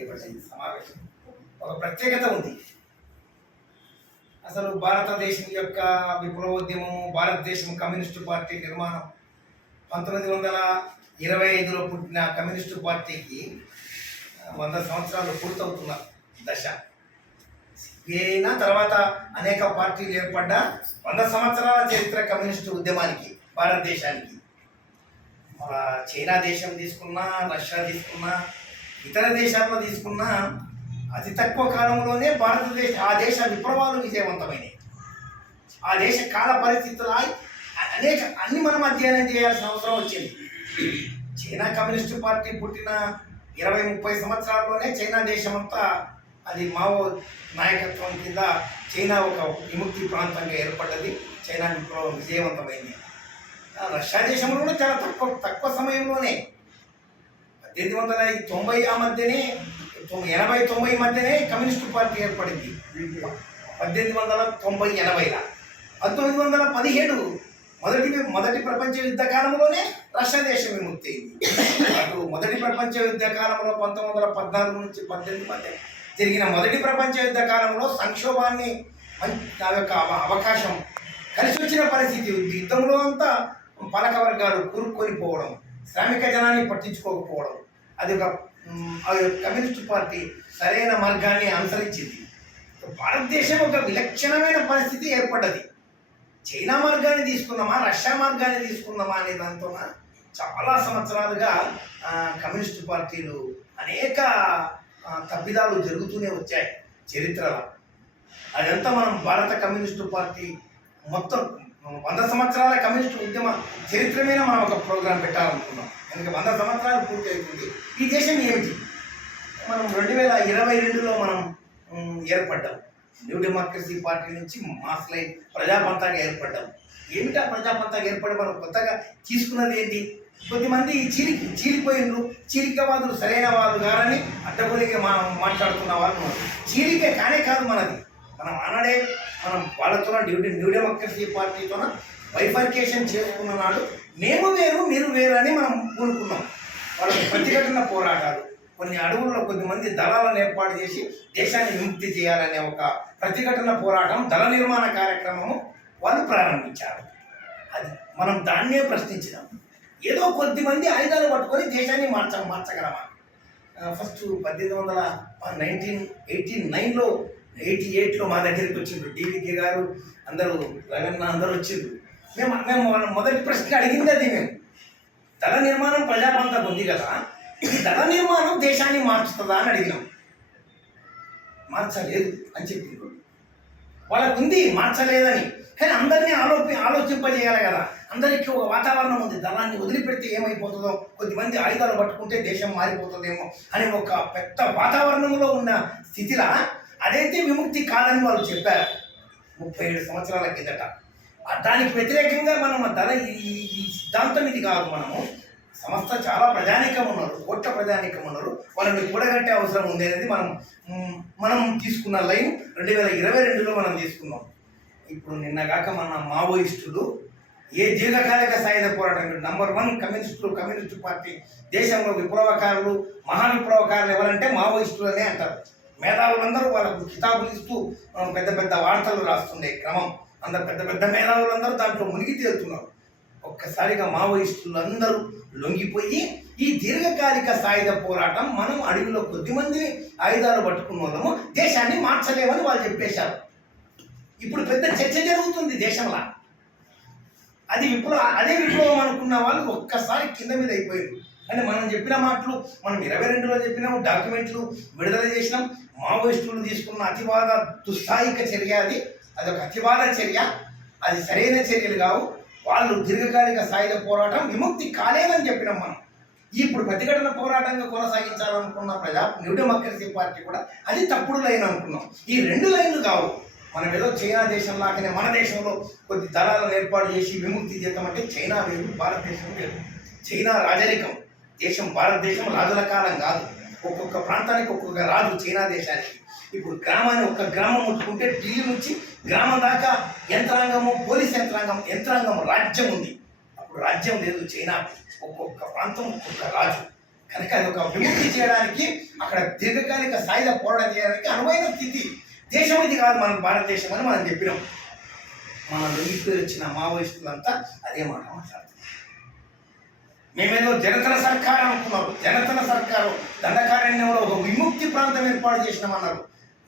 చేయబడ్డ ఈ సమావేశం ఒక ప్రత్యేకత ఉంది. అసలు భారతదేశం యొక్క విప్లవోద్యమం, భారతదేశం కమ్యూనిస్టు పార్టీ నిర్మాణం 1925లో పుట్టిన కమ్యూనిస్టు పార్టీకి 100 సంవత్సరాలు పూర్తవుతున్న దశ. అయినా తర్వాత అనేక పార్టీలు ఏర్పడ్డ 100 సంవత్సరాల చరిత్ర కమ్యూనిస్టు ఉద్యమానికి, భారతదేశానికి. మన చైనా దేశం తీసుకున్నా, రష్యా తీసుకున్నా, ఇతర దేశాల్లో తీసుకున్నా అతి తక్కువ కాలంలోనే ఆ దేశ విప్లవాలు విజయవంతమైనవి. ఆ దేశ కాల పరిస్థితులు అన్ని మనం అధ్యయనం చేయాల్సిన అవసరం వచ్చింది. చైనా కమ్యూనిస్టు పార్టీ పుట్టిన 20-30 సంవత్సరాల్లోనే చైనా దేశం అంతా అది మావో నాయకత్వం కింద చైనా ఒక విముక్తి ప్రాంతంగా ఏర్పడ్డది. చైనా విప్లవం విజయవంతమైంది. రష్యా దేశంలో కూడా చాలా తక్కువ సమయంలోనే 1890 ఆ మధ్యనే 80-90 మధ్యనే కమ్యూనిస్టు పార్టీ ఏర్పడింది. 1890-80ల 1917 మొదటి ప్రపంచ యుద్ధ కాలంలోనే రష్యా దేశం విముక్తి అయింది. అటు మొదటి ప్రపంచ యుద్ధ కాలంలో 1914 నుంచి 18 మధ్య జరిగిన మొదటి ప్రపంచ యుద్ధ కాలంలో సంక్షోభాన్ని ఆ యొక్క అవకాశం కలిసి వచ్చిన పరిస్థితి. యుద్ధంలో అంతా పాలక వర్గాలు కూరుకొని పోవడం, శ్రామిక జనాన్ని పట్టించుకోకపోవడం, అది ఒక కమ్యూనిస్టు పార్టీ సరైన మార్గాన్ని అనుసరించింది. భారతదేశం ఒక విలక్షణమైన పరిస్థితి ఏర్పడ్డది. చైనా మార్గాన్ని తీసుకుందామా, రష్యా మార్గాన్ని తీసుకుందామా అనే దాంతో చాలా సంవత్సరాలుగా కమ్యూనిస్టు పార్టీలు అనేక తప్పిదాలు జరుగుతూనే వచ్చాయి చరిత్రలో. అదంతా మనం భారత కమ్యూనిస్టు పార్టీ మొత్తం 100 సంవత్సరాల కమ్యూనిస్టు ఉద్యమ చరిత్ర మీద మనం ఒక ప్రోగ్రాం పెట్టాలనుకున్నాం. ఎందుకంటే 100 సంవత్సరాలు పూర్తి అవుతుంది. ఈ దేశం ఏమిటి? మనం 2022లో మనం ఏర్పడ్డాం. న్యూ డెమోక్రసీ పార్టీ నుంచి మాస్ లైన్ ప్రజాపంతాగా ఏర్పడ్డాం. ఏమిటా ప్రజాపంతాగా ఏర్పడి మనం కొత్తగా తీసుకున్నది ఏంటి? కొద్దిమంది చీలిపోయినరు, చీలికవాదులు సరైన వాళ్ళు కారని అడ్డగోలిగా మనం మాట్లాడుతున్న వాళ్ళు. చీలికే కానే కాదు మనది. మనం ఆనాడే మనం వాళ్ళతో న్యూ డెమోక్రసీ పార్టీతో బైఫర్కేషన్ చేసుకున్న నాడు మేము వేరు మీరు వేరు అని మనం కూనుకున్నాం. వాళ్ళకి ప్రతిఘటన పోరాటాలు, కొన్ని అడవుల్లో కొద్దిమంది దళాలను ఏర్పాటు చేసి దేశాన్ని విముక్తి చేయాలనే ఒక ప్రతిఘటన పోరాటం, దళ నిర్మాణ కార్యక్రమము వాళ్ళు ప్రారంభించారు. అది మనం దాన్నే ప్రశ్నించినాం. ఏదో కొద్దిమంది ఆయుధాలు పట్టుకొని దేశాన్ని మార్చగలమా? ఫస్ట్ 1989లో 88లో మా దగ్గరికి వచ్చిండ్రు డివికే గారు, అందరూ రవీణ అందరూ వచ్చిండ్రు. మేము మొదటి ప్రశ్న అడిగింది అది. మేము దళ నిర్మాణం ప్రజాపంతకు ఉంది కదా, ఈ దళ నిర్మాణం దేశాన్ని మార్చుతుందా అని అడిగినాం. మార్చలేదు అని చెప్పిండ్రు. వాళ్ళకు ఉంది మార్చలేదని, కానీ అందరినీ ఆలోచింపజేయాలి కదా. అందరికీ ఒక వాతావరణం ఉంది, దళాన్ని వదిలిపెడితే ఏమైపోతుందో, కొద్దిమంది ఆయుధాలు పట్టుకుంటే దేశం మారిపోతుందేమో అని ఒక పెద్ద వాతావరణంలో ఉన్న స్థితిలో అదైతే విముక్తి కాదని వాళ్ళు చెప్పారు 37 సంవత్సరాల కిందట. దానికి వ్యతిరేకంగా మనం ఈ సిద్ధాంతం ఇది కాదు. మనము సంస్థ చాలా ప్రజానీకం ఉన్నారు, కోట్ల ప్రజానీకం ఉన్నారు, వాళ్ళని కూడగట్టే అవసరం ఉంది అనేది మనం తీసుకున్న లైన్ 2022లో మనం తీసుకున్నాం. ఇప్పుడు నిన్నగాక మన మావోయిస్టులు ఏ దీర్ఘకాలిక సాయుధ పోరాటం నంబర్ 1 కమ్యూనిస్టు పార్టీ దేశంలో విప్లవకారులు, మహావిప్లవకారులు ఎవరంటే మావోయిస్టులనే అంటారు. మేధావులందరూ వాళ్ళకు కితాబులు ఇస్తూ పెద్ద పెద్ద వార్తలు రాస్తుండే క్రమం. అందరు పెద్ద మేధావులందరూ దాంట్లో మునిగి తేలుతున్నారు. ఒక్కసారిగా మావోయిస్టులు అందరూ లొంగిపోయి ఈ దీర్ఘకాలిక సాయుధ పోరాటం మనం అడవిలో కొద్దిమందిని ఆయుధాలు పట్టుకున్న వాళ్ళము దేశాన్ని మార్చలేమని వాళ్ళు చెప్పేశారు. ఇప్పుడు పెద్ద చర్చ జరుగుతుంది దేశంలో. అదే విప్లవం అనుకున్న వాళ్ళు ఒక్కసారి కింద మీద అయిపోయారు. అంటే మనం చెప్పిన మాటలు మనం 22లో చెప్పినాము, డాక్యుమెంట్లు విడుదల చేసినాం. మావోయిస్టులు తీసుకున్న అతివాద దుస్సాయిక చర్య అదొక అతివాద చర్య, అది సరైన చర్యలు కావు. వాళ్ళు దీర్ఘకాలిక సాయుధ పోరాటం విముక్తి కాలేదని చెప్పినాం మనం. ఇప్పుడు ప్రతిఘటన పోరాటంగా కొనసాగించాలనుకున్న న్యూ డెమోక్రసీ పార్టీ కూడా అది తప్పుడు లైన్ అనుకున్నాం. ఈ 2 లైన్లు కావు. మనం ఏదో చైనా దేశం లాగానే మన దేశంలో కొద్ది దళాలను ఏర్పాటు చేసి విముక్తి చేద్దామంటే చైనా వేరు, భారతదేశం వేరు. చైనా రాజరికం దేశం, భారతదేశం రాజుల కాలం కాదు. ఒక్కొక్క ప్రాంతానికి ఒక్కొక్క రాజు చైనా దేశానికి. ఇప్పుడు ఒక్క గ్రామం ముట్టుకుంటే ఢిల్లీ నుంచి గ్రామం దాకా యంత్రాంగము, పోలీస్ యంత్రాంగం రాజ్యం ఉంది. అప్పుడు రాజ్యం లేదు చైనా. ఒక్కొక్క ప్రాంతం ఒక్కొక్క రాజు. కనుక అది ఒక విముక్తి చేయడానికి అక్కడ దీర్ఘకాలిక స్థాయిలో పోరాటం చేయడానికి అనువైన స్థితి దేశం ఇది కాదు మన భారతదేశం అని మనం చెప్పినాం. మన లొంగిపోయి వచ్చిన మావోయిస్టులంతా అదే మాట మాట్లాడుతున్నారు. మేమేదో జనతల సర్కారు అనుకున్నారు. జనతల సర్కారు దండకారణ్యంలో ఒక విముక్తి ప్రాంతం ఏర్పాటు చేసినామన్నారు.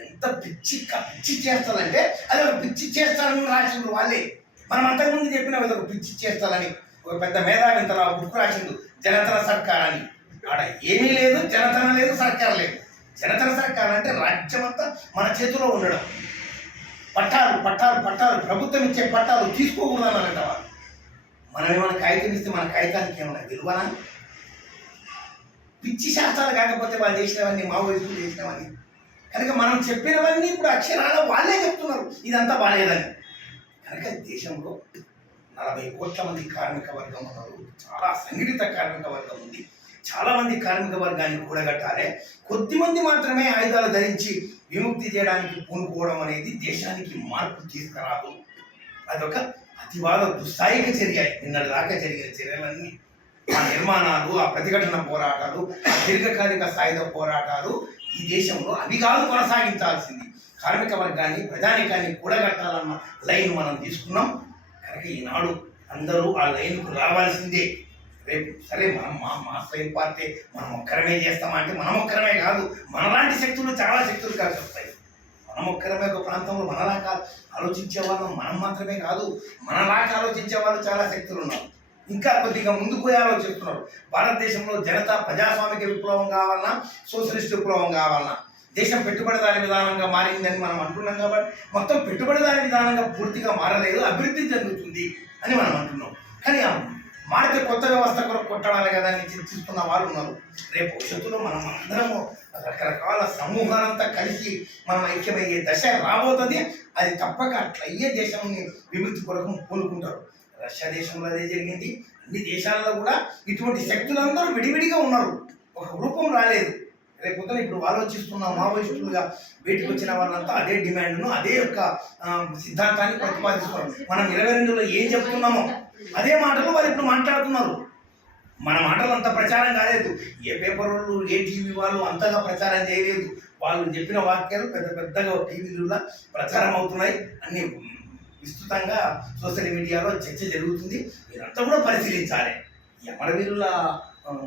ఎంత పిచ్చి చేస్తారంటే అది ఒక పిచ్చి చేస్తారని రాసిండు వాళ్ళే. మనం అంతకుముందు చెప్పిన ఒక పిచ్చి చేస్తారని ఒక పెద్ద మేధావింతల బుక్ రాసిండు జనతల సర్కార్ అని. ఆడ ఏమీ లేదు, జనతన లేదు, సర్కార్ లేదు. జనతన సర్కార్ అంటే రాజ్యం అంతా మన చేతిలో ఉండడం. పట్టాలు పట్టాలు పట్టాలు ప్రభుత్వం ఇచ్చే పట్టాలు తీసుకోకూడదు అన్నమాట వాళ్ళు. మనం ఏమైనా కాగితం ఇస్తే మన కాగితానికి ఏమైనా విలువనా? పిచ్చి శాస్త్రాలు కాకపోతే వాళ్ళు చేసినవన్నీ మావోయిస్టులు చేసినవన్నీ. కనుక మనం చెప్పినవన్నీ ఇప్పుడు అక్షరాల వాళ్ళే చెప్తున్నారు ఇదంతా బాగాలేదని. కనుక దేశంలో 40 కోట్ల మంది కార్మిక వర్గం ఉన్నారు. చాలా సంఘటిత కార్మిక వర్గం ఉంది. చాలామంది కార్మిక వర్గాన్ని కూడగట్టాలి. కొద్దిమంది మాత్రమే ఆయుధాలు ధరించి విముక్తి చేయడానికి పూనుకోవడం అనేది దేశానికి మార్పు తీసుకురాదు. అదొక అతివాద దుస్సాయిక చర్య. నిన్నటి దాకా జరిగిన చర్యలన్నీ ఆ నిర్మాణాలు, ఆ ప్రతిఘటన పోరాటాలు, ఆ దీర్ఘకాలిక సాయుధ పోరాటాలు ఈ దేశంలో అవి కాదు కొనసాగించాల్సింది. కార్మిక వర్గాన్ని ప్రజానికాన్ని కూడగట్టాలన్న లైన్ మనం తీసుకున్నాం. కనుక ఈనాడు అందరూ ఆ లైన్కు రావాల్సిందే. రేపు సరే మనం మా స్వయం పార్టీ మనం ఒక్కరమే చేస్తామంటే మనం ఒక్కరమే కాదు, మనలాంటి శక్తులు చాలా శక్తులు కలిసి వస్తాయి. మనం ఒక్కరమే ఒక ప్రాంతంలో మనలాగా ఆలోచించే వాళ్ళం మనం మాత్రమే కాదు, మనలాగా ఆలోచించే వాళ్ళు చాలా శక్తులు ఉన్నారు. ఇంకా కొద్దిగా ముందుకు ఆలోచిస్తున్నారు. భారతదేశంలో జనతా ప్రజాస్వామిక విప్లవం కావాలన్నా, సోషలిస్ట్ విప్లవం కావాలన్నా, దేశం పెట్టుబడిదారి విధానంగా మారిందని మనం అంటున్నాం. కాబట్టి మొత్తం పెట్టుబడిదారి విధానంగా పూర్తిగా మారలేదు, అభివృద్ధి చెందుతుంది అని మనం అంటున్నాం. కానీ మారితే కొత్త వ్యవస్థ కొరకు కొట్టడాలి కదా అని చర్చిస్తున్న వాళ్ళు ఉన్నారు. రేపు భవిష్యత్తులో మనం అందరము రకరకాల సమూహాలంతా కలిసి మనం ఐక్యమయ్యే దశ రాబోతుంది. అది తప్పక అట్లయ్యే దేశాన్ని విముక్తి కొరకు పూనుకుంటారు. రష్యా దేశంలో అదే జరిగింది. అన్ని దేశాల్లో కూడా ఇటువంటి శక్తులందరూ విడివిడిగా ఉన్నారు, ఒక రూపం రాలేదు. రేపు పొద్దున ఇప్పుడు ఆలోచిస్తున్న మావోయిస్టులుగా బయటకు వచ్చిన వాళ్ళంతా అదే డిమాండ్ను, అదే యొక్క సిద్ధాంతాన్ని ప్రతిపాదిస్తున్నారు. మనం 22లో ఏం చెప్తున్నామో అదే మాటలు వాళ్ళు ఇప్పుడు మాట్లాడుతున్నారు. మన మాటలు అంత ప్రచారం కాలేదు. ఏ పేపర్ వాళ్ళు, ఏ టీవీ వాళ్ళు అంతగా ప్రచారం చేయలేదు. వాళ్ళు చెప్పిన వాక్యాలు పెద్ద పెద్దగా టీవీలలో ప్రచారం అవుతున్నాయి. అన్ని విస్తృతంగా సోషల్ మీడియాలో చర్చ జరుగుతుంది. మీరంతా కూడా పరిశీలించాలి. అమరవీరుల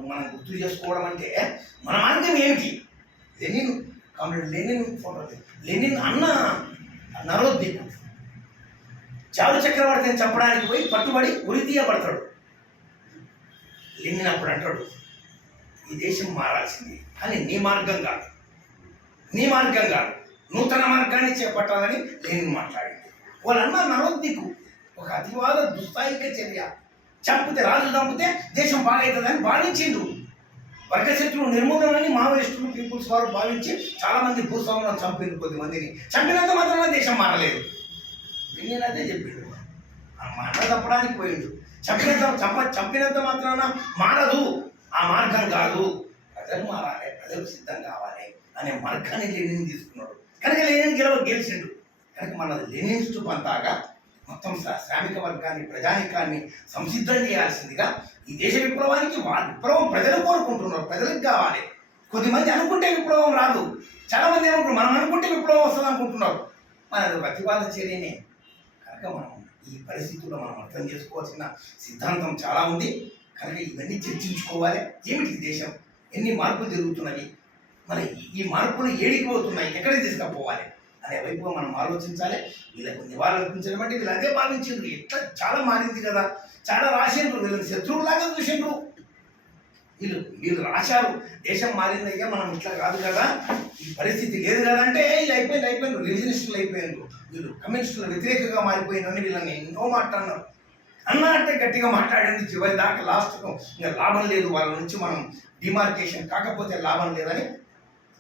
మనం గుర్తు చేసుకోవడం అంటే మన మార్గం ఏమిటి? Lenin, comrade Lenin photo, Lenin అన్న నరోద్దికు చారు చక్రవర్తిని చంపడానికి పోయి పట్టుబడి ఉరి తీయబడతాడు. లెనిన్ అప్పుడు అంటాడు, ఈ దేశం మారాల్సింది కానీ నీ మార్గం కాదు, నూతన మార్గాన్ని చేపట్టాలని లెనిన్ మాట్లాడింది. వాళ్ళన్న నరోద్దికు ఒక అతివాద దుస్సాయిక చర్య. చంపితే రాజు చంపితే దేశం బాగవుతుందని భావించిండు. వర్గశత్రువు నిర్మూలనని మావోయిస్టులు, పీపుల్స్ వారు భావించి చాలామంది భూస్వాములను చంపిండు. కొద్దిమందిని చంపినంత మాత్రాన దేశం మారలేదు. నేను అదే చెప్పిండు. మాట తప్పడానికి పోయిండు. చంపినంత మాత్రాన మారదు, ఆ మార్గం కాదు. ప్రజలు మారాలి, ప్రజలు సిద్ధం కావాలి అనే మార్గాన్ని లెనిన్ తీసుకున్నాడు. కనుక లెనిన్ గెలిచిండు. కనుక మన లెనినిస్టు పంతాగా మొత్తం శ్రామిక వర్గాన్ని, ప్రజానికాన్ని సంసిద్ధం చేయాల్సిందిగా ఈ దేశ విప్లవానికి విప్లవం ప్రజలు కోరుకుంటున్నారు, ప్రజలకు కావాలి. కొద్దిమంది అనుకుంటే విప్లవం రాదు, చాలామంది ఏమనుకుంటారు మనం అనుకుంటే విప్లవం వస్తుంది అనుకుంటున్నారు. మనది ప్రతిపాద చర్యనే. కనుక మనం ఈ పరిస్థితుల్లో మనం అర్థం చేసుకోవాల్సిన సిద్ధాంతం చాలా ఉంది. కనుక ఇవన్నీ చర్చించుకోవాలి. ఏమిటి దేశం, ఎన్ని మార్పులు జరుగుతున్నవి, మన ఈ మార్పులు ఏడికి పోతున్నాయి, ఎక్కడికి తీసుకుపోవాలి అనే వైపుగా మనం ఆలోచించాలి. వీళ్ళకు నివారణ కల్పించడం అంటే వీళ్ళు అదే భావించారు. ఎట్లా చాలా మారింది కదా, చాలా రాసిండ్రు, వీళ్ళని శత్రువులాగా చూసిండ్రు. వీళ్ళు రాశారు దేశం మారిందయ్యా, మనం ఇట్లా కాదు కదా, ఈ పరిస్థితి లేదు కదా అంటే వీళ్ళు అయిపోయింది రివిజనిస్టులు అయిపోయిండ్రు, వీళ్ళు కమ్యూనిస్టుల వ్యతిరేకంగా మారిపోయిందని వీళ్ళని ఎన్నో మాట్లాడినారు. అంటే గట్టిగా మాట్లాడింది. చివరి దాకా లాస్ట్కు ఇంకా లాభం లేదు, వాళ్ళ నుంచి మనం డిమార్కేషన్ కాకపోతే లాభం లేదని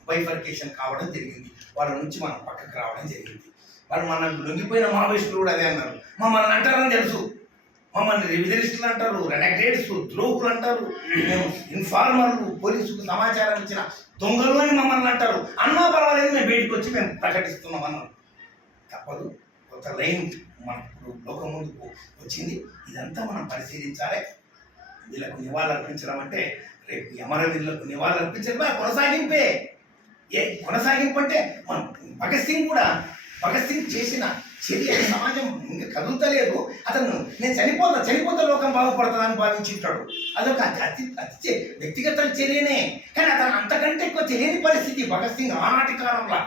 బైఫర్కేషన్ కావడం జరిగింది. వాళ్ళ నుంచి మనం పక్కకు రావడం జరిగింది. వాళ్ళు మనం లొంగిపోయిన మావోయిస్టులు కూడా అదే అన్నారు. మమ్మల్ని అంటారని తెలుసు, మమ్మల్ని రివిజనిస్టులు అంటారు, రెనగ్రేట్స్, ద్రోహులు అంటారు, మేము ఇన్ఫార్మర్లు, పోలీసుకు సమాచారం ఇచ్చిన దొంగలు అని మమ్మల్ని అంటారు. అన్నా పర్వాలేదు, మేము బయటకు వచ్చి మేము ప్రకటిస్తున్నాం అన్నాం. తప్పదు, కొత్త లైన్ మనకు లోకం ముందుకు వచ్చింది. ఇదంతా మనం పరిశీలించాలి. వీళ్ళకు నివాళులు అర్పించడం అంటే రేపు అమరవీరులకు నివాళులు అర్పించడం కొనసాగింపే. కొనసాగింపు అంటే మన భగత్ సింగ్ చేసిన చర్య సమాజం ఇంకా కదులుతలేదు. అతను నేను చనిపోతా లోకం బాగుపడుతుందని భావించుంటాడు. అదొక అతి వ్యక్తిగత చర్యనే. కానీ అతను అంతకంటే ఎక్కువ తెలియని పరిస్థితి భగత్ సింగ్ ఆనాటి కాలంలో.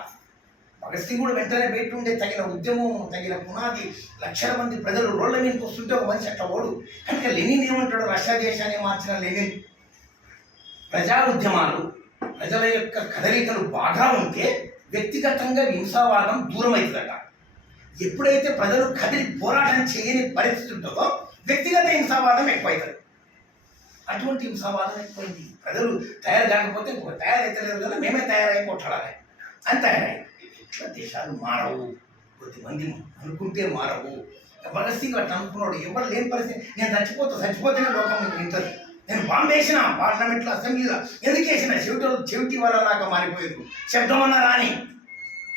భగత్ సింగ్ కూడా వెంటనే బయట ఉండే తగిన ఉద్యమం, తగిన పునాది, లక్షల మంది ప్రజలు రోడ్ల మీదకి వస్తుంటే ఒక మనిషి అట్లా ఓడు. కనుక లెనిన్ ఏమంటాడు, రష్యా దేశాన్ని మార్చిన లెనిన్, ప్రజా ఉద్యమాలు, ప్రజల యొక్క కదలికలు బాగా ఉంటే వ్యక్తిగతంగా హింసావాదం దూరం అవుతుందట. ఎప్పుడైతే ప్రజలు కదిలి పోరాటం చేయని పరిస్థితి ఉంటుందో వ్యక్తిగత హింసావాదం ఎక్కువవుతుంది. అటువంటి హింసావాదం ఎక్కువైంది. ప్రజలు తయారు కాకపోతే తయారైతలేదు కదా, మేమే తయారై కొట్లాడాలి అని తయారై. ఇట్లా దేశాలు మారవు, కొద్దిమంది అనుకుంటే మారవు. భగత్ సింగ్ అట్లా అనుకున్నాడు. ఎవరు లేని పరిస్థితి, నేను చచ్చిపోతేనే లోకం వింటది. నేను బాంబు వేసిన పార్లమెంట్లో, అసెంబ్లీలో ఎందుకు వేసిన, చెవిటి వల్ల లాగా మారిపోయారు. శబ్దం అన్నారా అని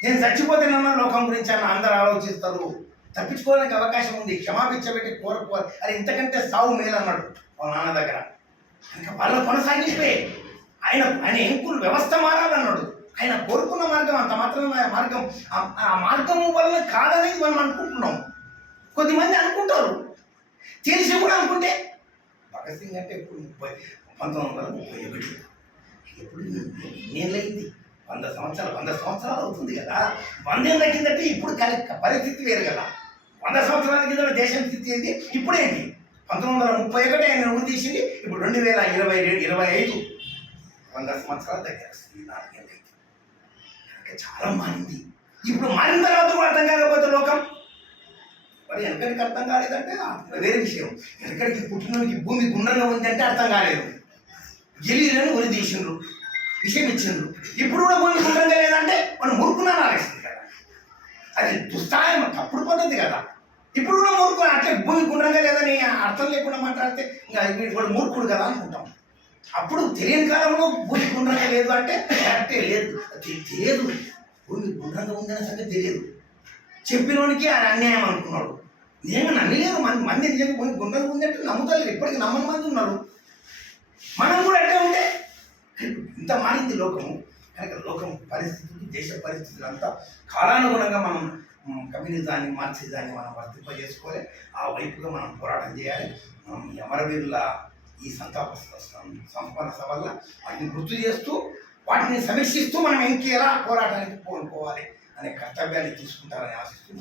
నేను చచ్చిపోతేనన్నా లోకం గురించి అన్న అందరూ ఆలోచిస్తారు. తప్పించుకోవడానికి అవకాశం ఉంది. క్షమాపించబెట్టి కోరుకోవాలి. అది ఇంతకంటే సావు మేలు అన్నాడు వాళ్ళ నాన్న దగ్గర. ఇంకా వాళ్ళ కొనసాగిస్తే ఆయన ఎన్నుకున్న వ్యవస్థ మారాలన్నాడు. ఆయన కోరుకున్న మార్గం అంత మాత్రం మార్గం, ఆ మార్గం వల్ల కాదనేది మనం అనుకుంటున్నాం. కొద్దిమంది అనుకుంటారు, తెలిసి కూడా అనుకుంటే. భగత్ సింగ్ అంటే ఇప్పుడు 1931 ఎప్పుడు నేనైంది 100 సంవత్సరాలు అవుతుంది కదా. 100 ఏళ్ళ కిందట ఇప్పుడు పరిస్థితి వేరు కదా. 100 సంవత్సరాల కింద దేశం స్థితి ఏంటి, ఇప్పుడేంటి. 1931 ఆయన ఉరి తీసింది, ఇప్పుడు 2025 100 సంవత్సరాల దగ్గర 4 ఏళ్ళు అయింది. కనుక చాలా మారింది. ఇప్పుడు మారిన తర్వాత కూడా అర్థం కాకపోతే లోకం మరి వెనకడికి అర్థం కాలేదంటే వేరే విషయం. వెనకడికి పుట్టినోడికి భూమి గుండ్రంగా ఉంది అంటే అర్థం కాలేదు. గెలీలను ఉరి తీసిండ్రు, విషయం ఇచ్చిండ్రు. ఇప్పుడు కూడా భూమి గుండ్రంగా లేదంటే మనం మూర్ఖున్నాను ఆలోచిస్తుంది కదా. అది దుస్తాయం, తప్పుడు పద్ధతి కదా. ఇప్పుడు కూడా మూర్ఖు అంటే భూమి గుండ్రంగా లేదని అర్థం లేకుండా మాట్లాడితే ఇంకా వీడు మూర్ఖుడు కదా అనుకుంటాం. అప్పుడు తెలియని కాలంలో భూమి గుండ్రంగా లేదు అంటే కరెక్టే, లేదు తెలియదు. భూమి గుండ్రంగా ఉందనే సంగతి తెలియదు. చెప్పినోడికి ఆయన అన్యాయం అనుకున్నాడు. నిజంగా నమ్మలేదు. మంది నిజంగా భూమి గుండ్రంగా ఉందంటే నమ్ముతలేదు. ఇప్పటికీ నమ్మని మంది ఉన్నారు. మనం కూడా అట్టే ఉంటే ఇంత మారింది లోకము. కనుక లోకం పరిస్థితులు, దేశ పరిస్థితులు అంతా కాలానుగుణంగా మనం కమ్యూనిజాన్ని, మార్క్సిజాన్ని మనం వర్తింపజేసుకోవాలి. ఆ వైపుగా మనం పోరాటం చేయాలి. మనం ఈ అమరవీరుల ఈ సంతాప సంపన్న సభల్లో వాటిని గుర్తు చేస్తూ, వాటిని సమీక్షిస్తూ మనం ఇంకేలా పోరాటానికి కోరుకోవాలి అనే కర్తవ్యాన్ని తీసుకుంటారని ఆశిస్తూ